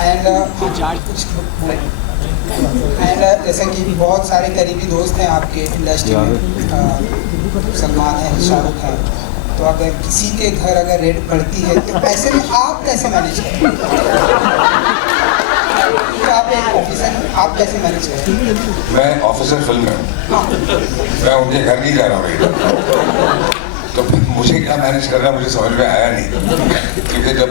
And जैसा कि बहुत सारे करीबी दोस्त हैं आपके इंडस्ट्री में, सलमान है, शाहरुख है, तो अगर किसी के घर अगर रेड पड़ती है तो ऐसे में आप कैसे मैनेज करें? तो आप एक ऑफिसर, आप कैसे मैनेज करें? मैं ऑफिसर फिल्म में हूँ, मैं उनके घर नहीं जा रहा हूँ, तो मुझे क्या मैनेज करना मुझे समझ में आया नहीं, क्योंकि जब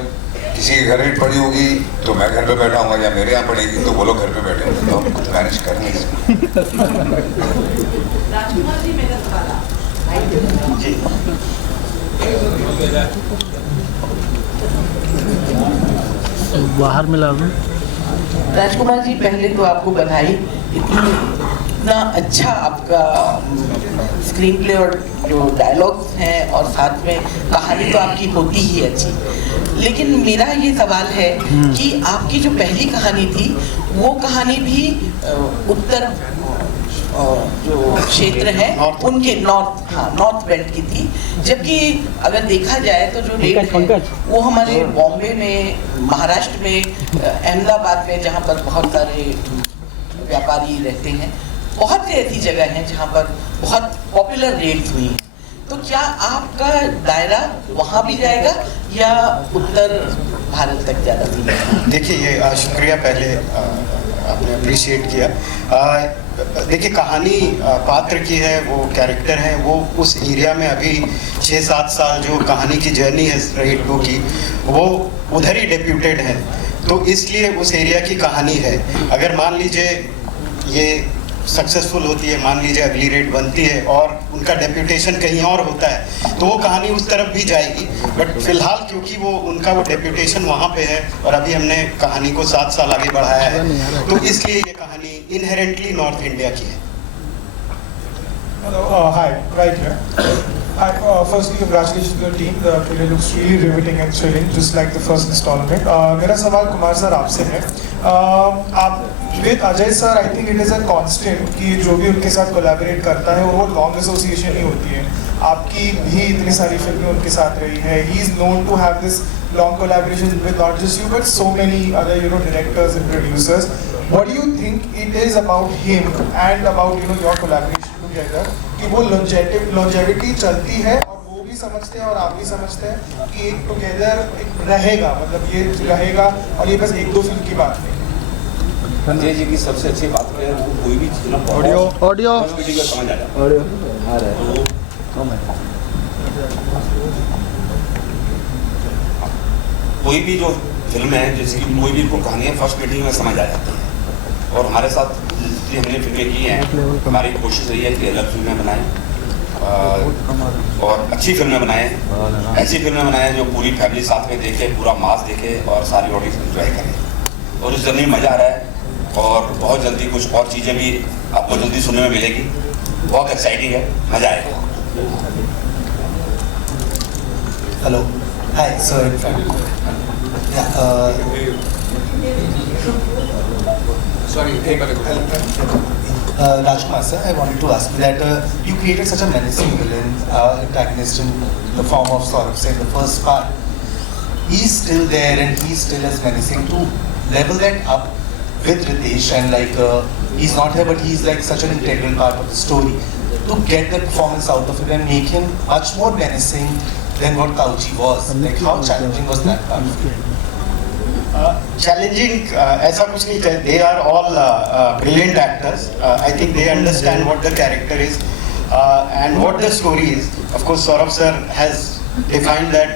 किसी के घर रेट पड़ी होगी तो मैं घर पे बैठा हूँ, या मेरे यहाँ पड़ेगी तो वो लोग घर पे बैठे होंगे, तो हम कुछ मैनेज कर नहीं सकते। राजकुमार जी, मेरा सवाल जी। बाहर मिला राजकुमार जी, पहले तो आपको बधाई, इतना अच्छा आपका स्क्रीन प्ले और जो डायलॉग्स हैं और साथ में कहानी तो आपकी होती ही अच्छी, लेकिन मेरा ये सवाल है कि आपकी जो पहली कहानी थी वो कहानी भी उत्तर जो क्षेत्र है उनके नॉर्थ बेल्ट की थी, जबकि अगर देखा जाए तो जो रेड है वो हमारे बॉम्बे में, महाराष्ट्र में, अहमदाबाद में, जहाँ पर बहुत सारे व्यापारी रहते हैं, बहुत सी ऐसी जगह हैं जहाँ पर बहुत पॉपुलर रेड्स हुई हैं। तो क्या आपका दायरा वहाँ भी जाएगा या उत्तर भारत तक ज़्यादा भी? देखिए, ये शुक्रिया पहले आपने अप्रिशिएट किया। देखिए, कहानी पात्र की है, वो कैरेक्टर है, वो उस एरिया में अभी 6-7 साल जो कहानी की जर्नी है रेड 2 की, वो उधर ही डेप्यूटेड है, तो इसलिए उस एरिया की कहानी है। अगर मान लीजिए ये सक्सेसफुल होती है, मान लीजिए अगली रेड बनती है और उनका डेप्यूटेशन कहीं और होता है, तो वो कहानी उस तरफ भी जाएगी, बट फिलहाल क्योंकि वो उनका वो डेप्यूटेशन वहाँ पे है और अभी हमने कहानी को 7 साल आगे बढ़ाया है, तो इसलिए ये कहानी इनहेरेंटली नॉर्थ इंडिया की है। Hi, right here. Firstly, congratulations to the team. The trailer looks really riveting and thrilling, just like the first installment. मेरा सवाल कुमार सर आपसे है। आप with Ajay sir, I think it is a constant कि जो भी उनके साथ कोलैबोरेट करता है वो लॉन्ग एसोसिएशन ही होती है। आपकी भी इतनी सारी फिल्में उनके साथ रही है। He is known to have this long collaboration with not just you but so many other directors and producers. What do you think it is about him and about your collaboration together कि वो longevity चलती है और वो भी समझते हैं और आप भी समझते हैं कि एक टुगेदर रहेगा, मतलब ये रहेगा और ये बस 1-2 फिल्म की बात नहीं। अजय जी की सबसे अच्छी बात है वो कोई भी चीज ना ऑडियो समझ आ जाता है। कोई भी जो फिल्म है, जैसे कि कोई भी कहानी है, फर्स्ट मीटिंग में समझ आ जाती है। और हमारे साथ जितनी हमने फिल्में की हैं, हमारी कोशिश रही है कि अलग फिल्में बनाएं और अच्छी फिल्में बनाएं, ऐसी फिल्में बनाएं जो पूरी फैमिली साथ में देखे, पूरा मास देखे और सारी ऑडियंस एंजॉय करें। और इस जर्नी में मज़ा आ रहा है और बहुत जल्दी कुछ और चीज़ें भी आपको जल्दी सुनने में मिलेगी। बहुत एक्साइटिंग है, मज़ा आएगा। Hello, hi sir. Sorry, Rajkumar sir, I wanted to ask you that you created such a menacing villain, antagonist in the form of Saurabh Sen in the first part. He's still there and he's still as menacing. To level that up with Ritesh and he's not here but he's like such an integral part of the story. To get that performance out of it and make him much more menacing than what Kauji was. Like how challenging was that part? Challenging, ऐसा कुछ नहीं चाहिए. They are all brilliant actors. I think they understand what the character is and what the story is. Of course, Saurabh sir has defined that